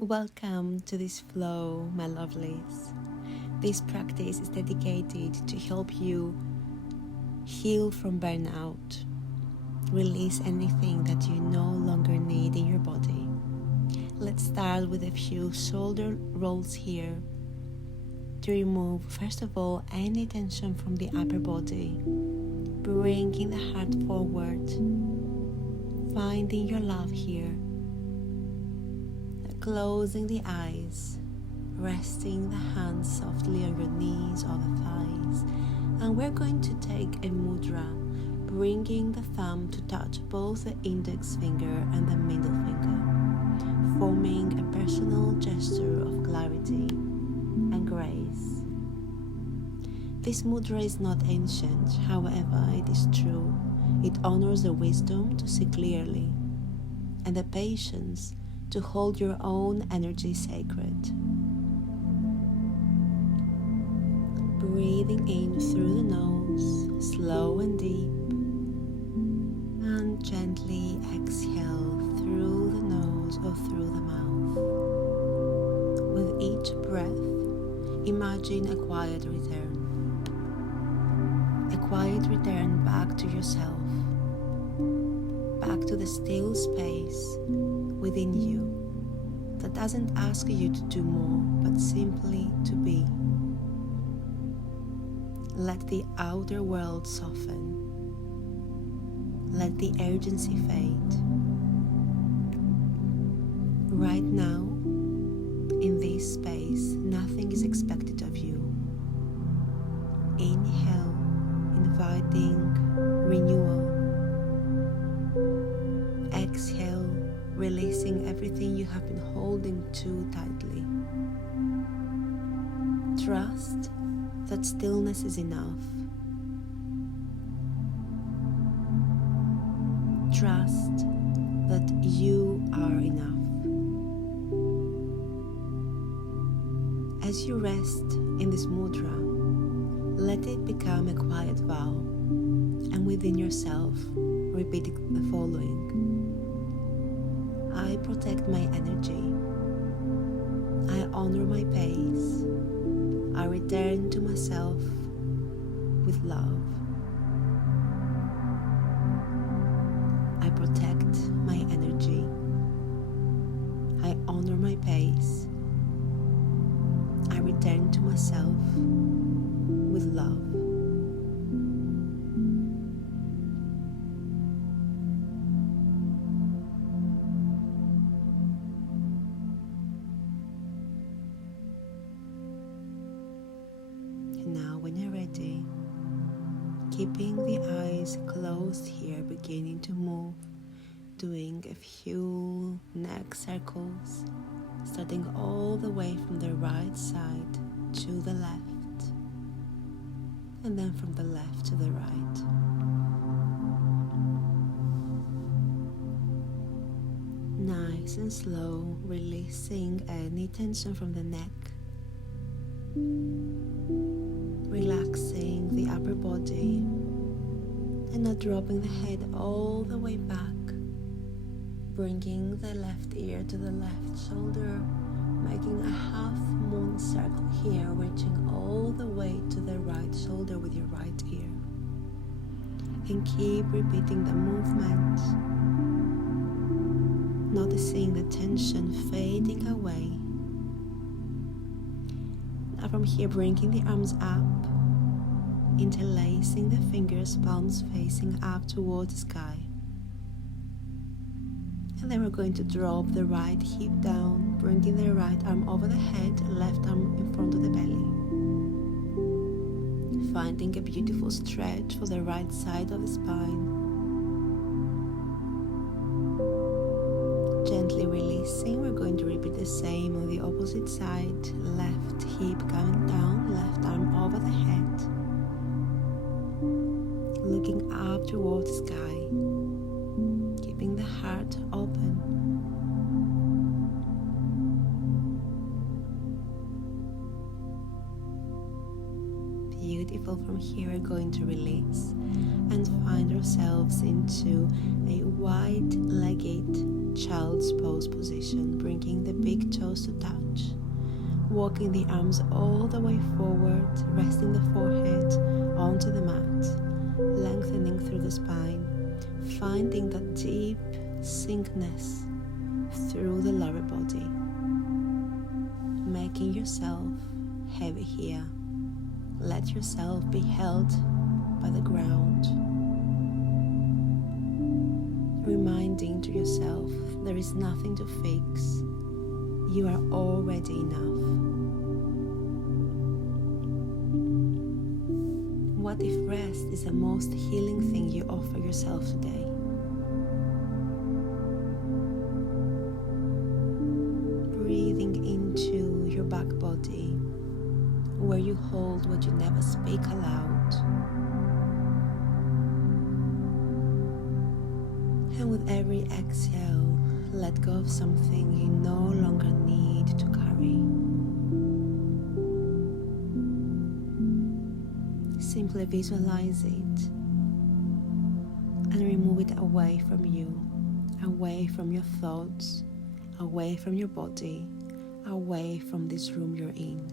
Welcome to this flow, my lovelies. This practice is dedicated to help you heal from burnout, release anything that you no longer need in your body. Let's start with a few shoulder rolls here to remove, first of all, any tension from the upper body, bringing the heart forward, finding your love here. Closing the eyes, resting the hands softly on your knees or the thighs, and we're going to take a mudra, bringing the thumb to touch both the index finger and the middle finger, forming a personal gesture of clarity and grace. This mudra is not ancient, however, it is true. It honors the wisdom to see clearly and the patience to hold your own energy sacred. Breathing in through the nose, slow and deep, and gently exhale through the nose or through the mouth. With each breath, imagine a quiet return back to yourself, back to the still space within you that doesn't ask you to do more, but simply to be. Let the outer world soften. Let the urgency fade. Right now, in this space, nothing is expected of you. Inhale, inviting renewal. Exhale, releasing everything you have been holding too tightly. Trust that stillness is enough. Trust that you are enough. As you rest in this mudra, let it become a quiet vow, and within yourself, repeat the following. I protect my energy. I honor my pace. I return to myself with love. I protect my energy. I honor my pace. I return to myself with love. Now, when you're ready, keeping the eyes closed here, beginning to move, doing a few neck circles, starting all the way from the right side to the left, and then from the left to the right. Nice and slow, releasing any tension from the neck. Relaxing the upper body and not dropping the head all the way back, bringing the left ear to the left shoulder, making a half moon circle here, reaching all the way to the right shoulder with your right ear, and keep repeating the movement, noticing the tension fading away. Now from here, bringing the arms up, interlacing the fingers, palms facing up towards the sky. And then we're going to drop the right hip down, bringing the right arm over the head, left arm in front of the belly. Finding a beautiful stretch for the right side of the spine. Gently releasing, we're going to repeat the same on the opposite side. Left hip coming down, left arm over the head. Looking up towards the sky, keeping the heart open. Beautiful. From here, we're going to release and find ourselves into a wide-legged child's pose position, bringing the big toes to touch. Walking the arms all the way forward, resting the forehead onto the mat, lengthening through the spine, finding that deep sinkness through the lower body, making yourself heavy here. Let yourself be held by the ground, reminding to yourself there is nothing to fix. You are already enough. What if rest is the most healing thing you offer yourself today? Breathing into your back body, where you hold what you never speak aloud. And with every exhale, let go of something you no longer need to carry. Simply visualize it and remove it away from you, away from your thoughts, away from your body, away from this room you're in.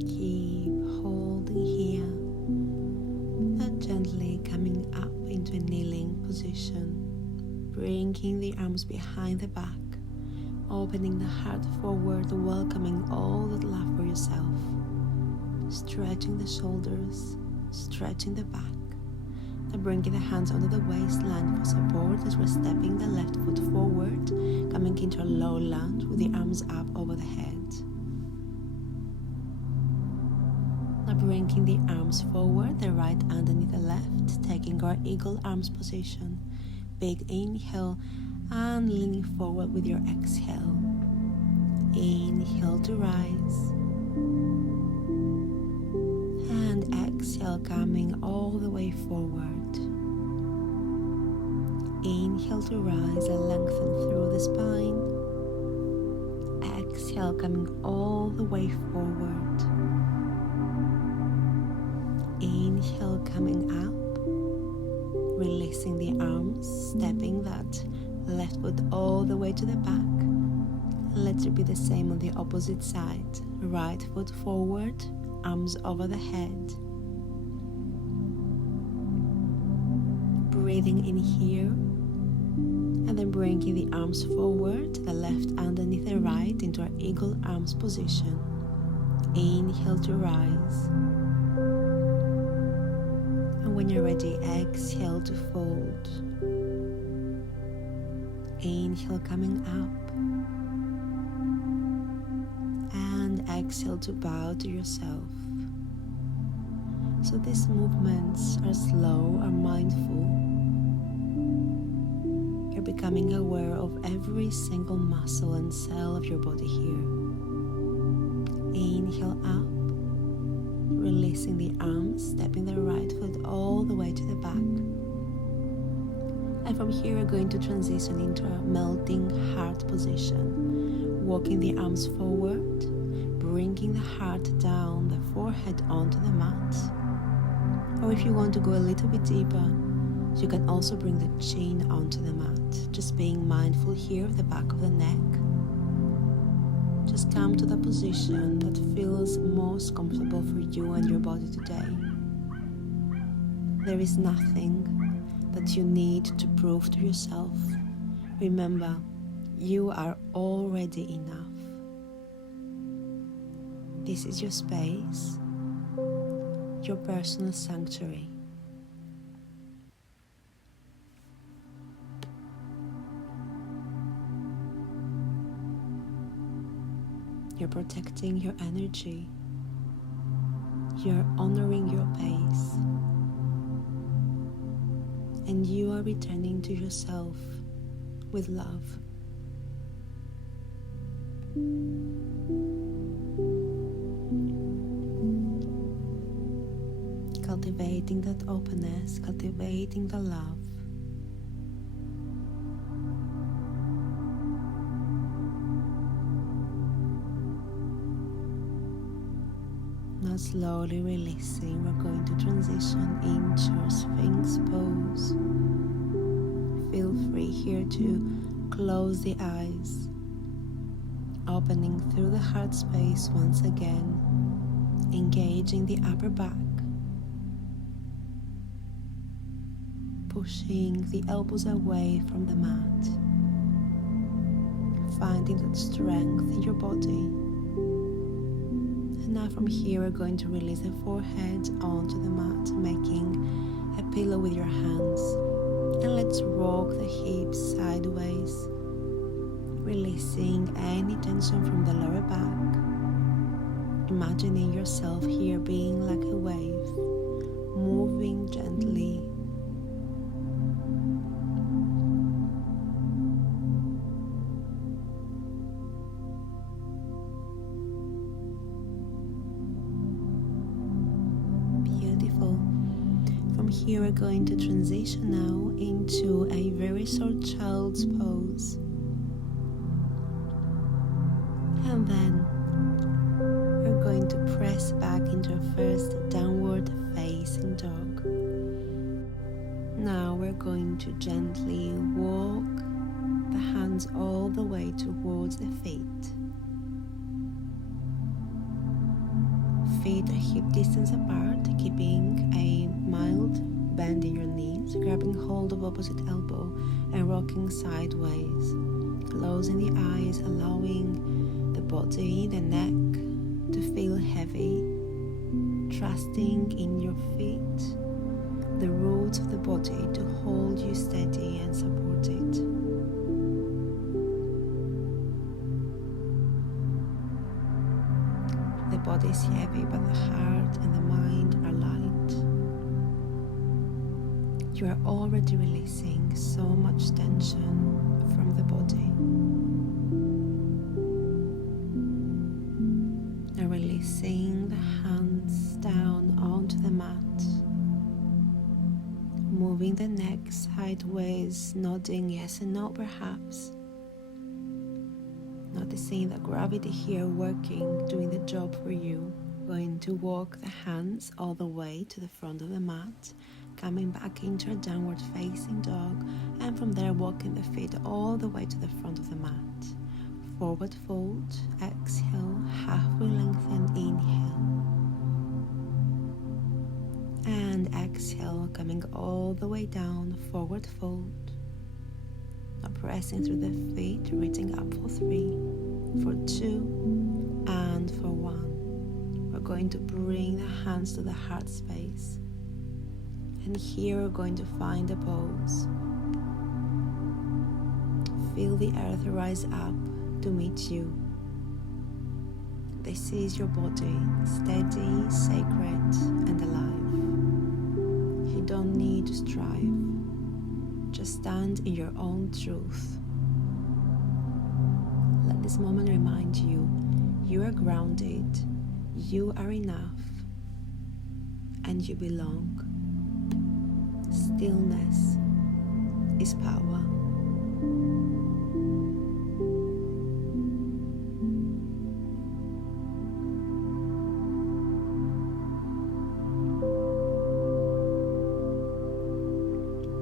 Keep holding here, and gently coming up into a kneeling position, bringing the arms behind the back, opening the heart forward, welcoming all that love for yourself, stretching the shoulders, stretching the back, and bringing the hands under the waistline for support as we're stepping the left foot forward, coming into a low lunge with the arms up over the head. Bringing the arms forward, the right underneath the left, taking our eagle arms position. Big inhale and leaning forward with your exhale. Inhale to rise. And exhale, coming all the way forward. Inhale to rise and lengthen through the spine. Exhale, coming all the way forward. Inhale, coming up, releasing the arms, stepping that left foot all the way to the back. Let's repeat the same on the opposite side. Right foot forward, arms over the head. Breathing in here, and then bringing the arms forward, the left underneath the right into our eagle arms position. Inhale to rise. When you're ready, exhale to fold. Inhale, coming up. And exhale to bow to yourself. So these movements are slow, are mindful. You're becoming aware of every single muscle and cell of your body here. Inhale up. Releasing the arms, stepping the right foot all the way to the back. And from here we're going to transition into a melting heart position. Walking the arms forward, bringing the heart down, the forehead onto the mat. Or if you want to go a little bit deeper, you can also bring the chin onto the mat. Just being mindful here of the back of the neck. Just come to the position that feels most comfortable for you and your body today. There is nothing that you need to prove to yourself. Remember, you are already enough. This is your space, your personal sanctuary. You're protecting your energy. You're honoring your pace. And you are returning to yourself with love. Cultivating that openness, cultivating the love. Now slowly releasing, we're going to transition into our Sphinx pose. Feel free here to close the eyes, opening through the heart space once again, engaging the upper back, pushing the elbows away from the mat, finding that strength in your body. And now from here we're going to release the forehead onto the mat, making a pillow with your hands. And let's rock the hips sideways, releasing any tension from the lower back. Imagining yourself here being like a wave, moving gently. Here we're going to transition now into a very short child's pose. And then we're going to press back into our first downward facing dog. Now we're going to gently walk the hands all the way towards the feet. Feet are hip distance apart, keeping a mild bend in your knees, grabbing hold of opposite elbow and rocking sideways, closing the eyes, allowing the body, the neck to feel heavy, trusting in your feet, the roots of the body to hold you steady and support it. The body is heavy, but the heart and the mind are light. You are already releasing so much tension from the body. Now releasing the hands down onto the mat. Moving the neck sideways, nodding yes and no perhaps. Noticing the gravity here working, doing the job for you. Going to walk the hands all the way to the front of the mat, coming back into a downward facing dog, and from there walking the feet all the way to the front of the mat. Forward fold, exhale, halfway lengthen, inhale. And exhale, coming all the way down, forward fold. Now pressing through the feet, reaching up for 3, for 2, and for 1. We're going to bring the hands to the heart space. And here we're going to find a pose. Feel the earth rise up to meet you. This is your body, steady, sacred, and alive. You don't need to strive. Just stand in your own truth. Let this moment remind you, you are grounded, you are enough, and you belong. Stillness is power.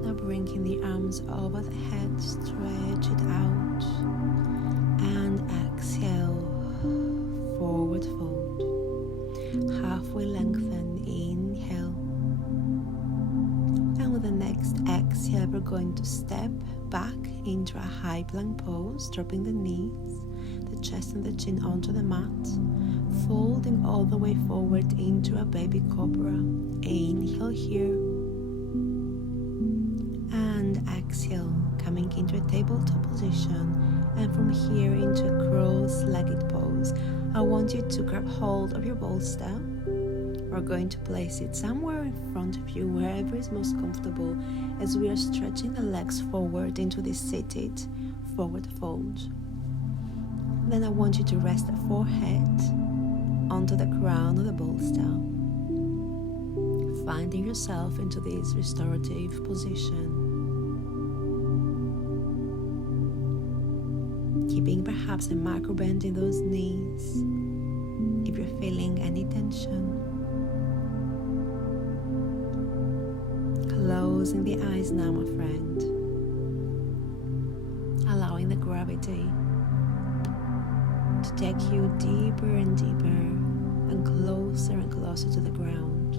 Now bringing the arms over the head, stretch it out, and exhale, forward fold, halfway lengthen, inhale. And with the next exhale, we're going to step back into a high plank pose, dropping the knees, the chest and the chin onto the mat, folding all the way forward into a baby cobra. Inhale here, and exhale, coming into a tabletop position, and from here into a cross-legged pose. I want you to grab hold of your bolster. We're going to place it somewhere in front of you, wherever is most comfortable, as we are stretching the legs forward into this seated forward fold. Then I want you to rest the forehead onto the crown of the bolster, finding yourself into this restorative position. Keeping perhaps a micro bend in those knees if you're feeling any tension. Closing the eyes now, my friend. Allowing the gravity to take you deeper and deeper and closer to the ground.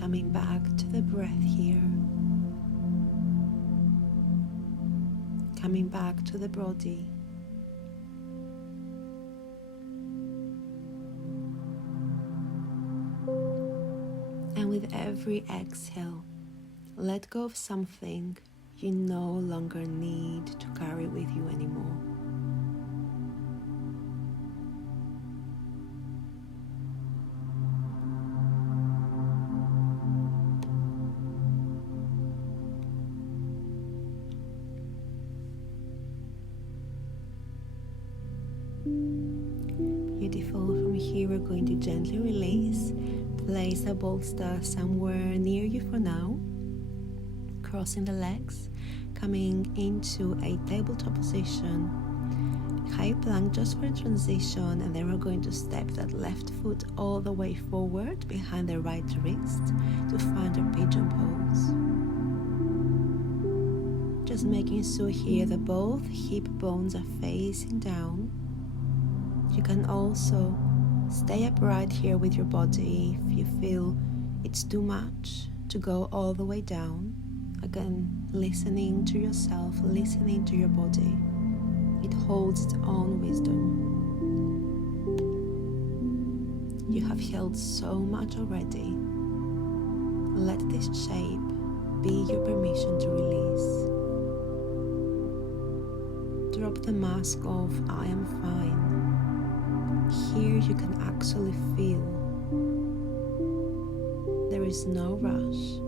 Coming back to the breath here. Coming back to the body. And with every exhale, let go of something you no longer need to carry with you anymore. Beautiful. From here, we're going to gently release. Place a bolster somewhere near you for now. Crossing the legs, coming into a tabletop position. High plank just for a transition, and then we're going to step that left foot all the way forward behind the right wrist to find our pigeon pose. Just making sure here that both hip bones are facing down. You can also stay upright here with your body if you feel it's too much to go all the way down. Again, listening to yourself, listening to your body. It holds its own wisdom. You have held so much already. Let this shape be your permission to release. Drop the mask of I am fine. Here you can actually feel there is no rush.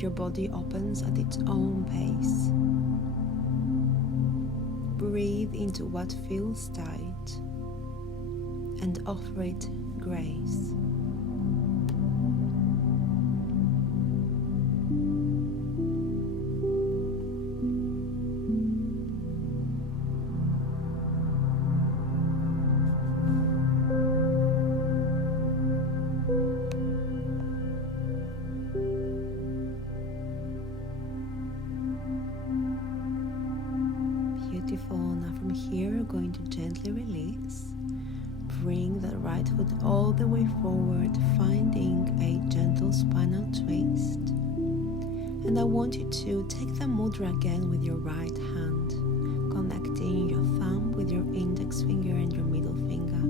Your body opens at its own pace. Breathe into what feels tight and offer it grace. Beautiful. Now from here, we're going to gently release. Bring the right foot all the way forward, finding a gentle spinal twist. And I want you to take the mudra again with your right hand, connecting your thumb with your index finger and your middle finger.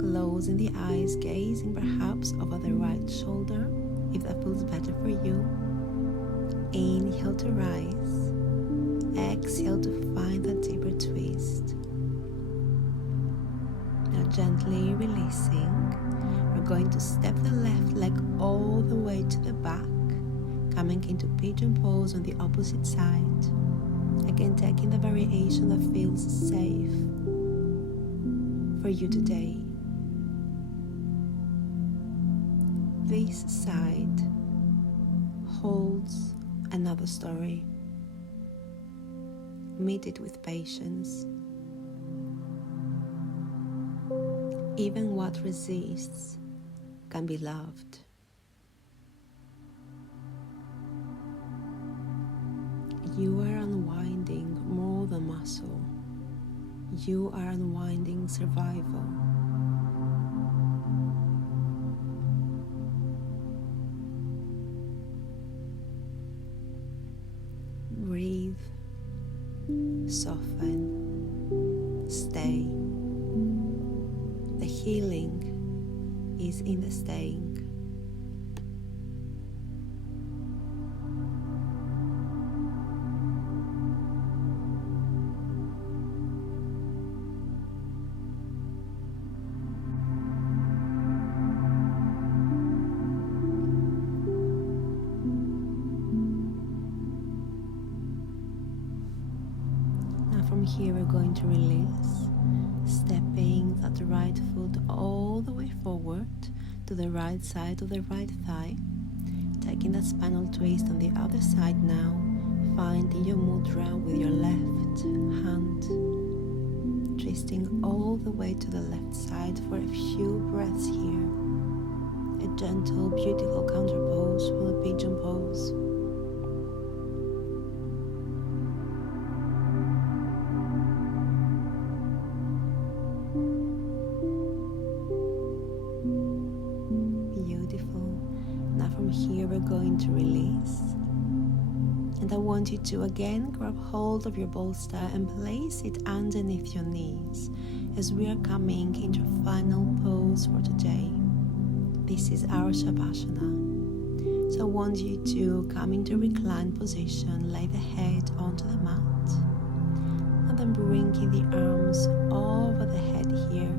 Closing the eyes, gazing perhaps over the right shoulder, if that feels better for you. Inhale to rise. Exhale to find that deeper twist. Now gently releasing, we're going to step the left leg all the way to the back, coming into Pigeon Pose on the opposite side. Again, taking the variation that feels safe for you today. This side holds another story. Meet it with patience. Even what resists can be loved. You are unwinding more than muscle. You are unwinding survival. Breathe. Soften, stay. The healing is in the staying. from here we're going to release, stepping that right foot all the way forward to the right side of the right thigh, taking that spinal twist on the other side now, finding your mudra with your left hand, twisting all the way to the left side for a few breaths here. A gentle, beautiful counter pose from the Pigeon Pose. Beautiful. Now from here we're going to release. And I want you to again grab hold of your bolster and place it underneath your knees as we are coming into our final pose for today. This is our Savasana. So I want you to come into reclined position, lay the head onto the mat, and then bringing the arms over the head here,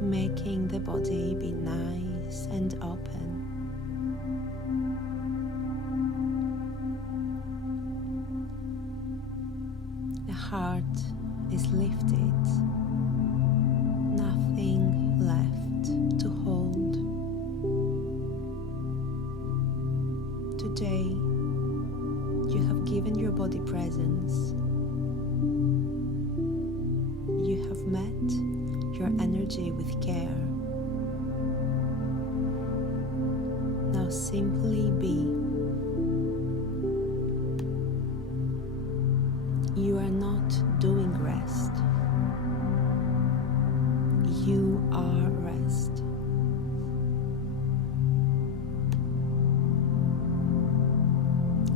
making the body be nice and open. The heart is lifted, nothing left to hold. Today, you have given your body presence. You have met your energy with care. Now simply be. You are not doing rest. You are rest.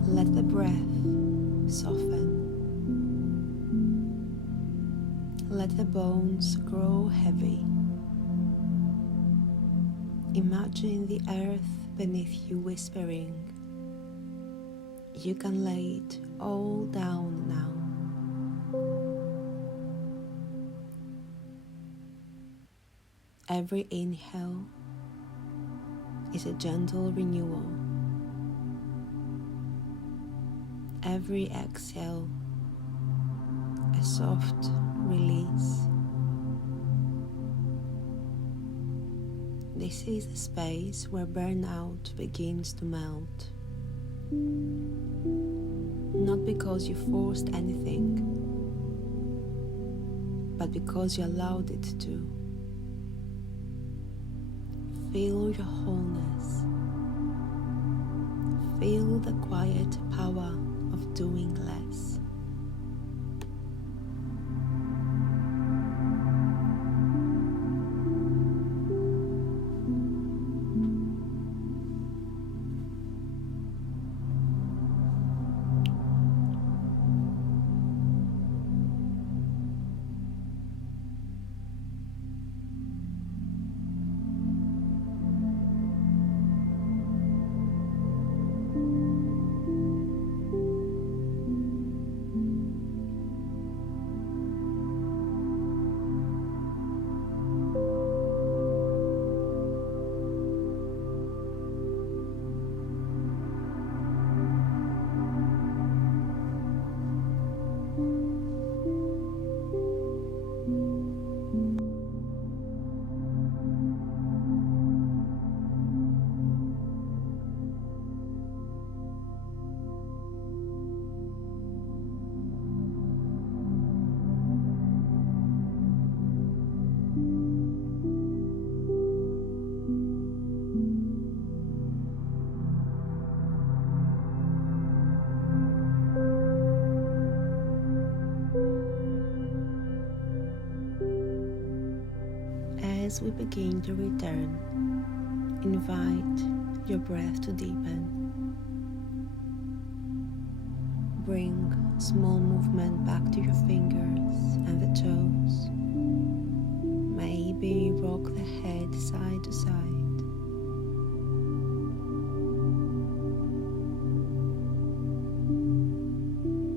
Let the breath soften. Let the bones grow heavy. Imagine the earth beneath you whispering. You can lay it all down now. Every inhale is a gentle renewal. Every exhale, a soft release. This is the space where burnout begins to melt. Not because you forced anything, but because you allowed it to. Feel your wholeness. Feel the quiet power of doing less. As we begin to return, invite your breath to deepen. Bring small movement back to your fingers and the toes. Maybe rock the head side to side.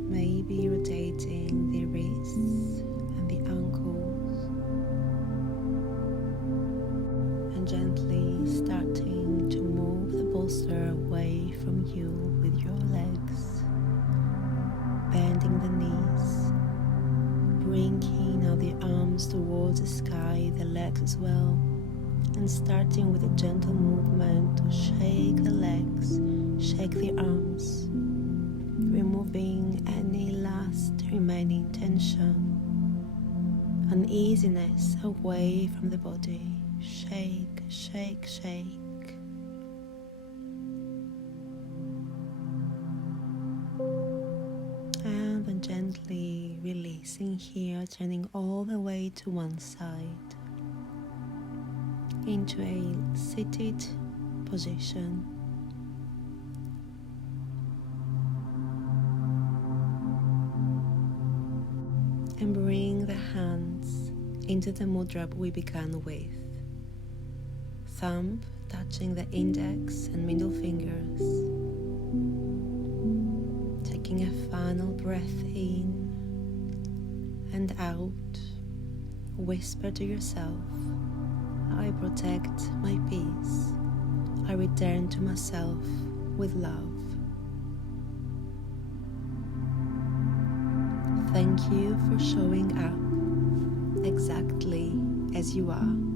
Maybe rotating the wrists and the ankles. And gently starting to move the bolster away from you with your legs, bending the knees, arms towards the sky, the legs as well, and starting with a gentle movement to shake the legs, shake the arms, removing any last remaining tension, uneasiness away from the body. Shake, shake, shake. And then gently releasing here, turning all the way to one side into a seated position. And bring the hands into the mudra we began with. Thumb touching the index and middle fingers. Taking a final breath in and out. Whisper to yourself, I protect my peace. I return to myself with love. Thank you for showing up exactly as you are.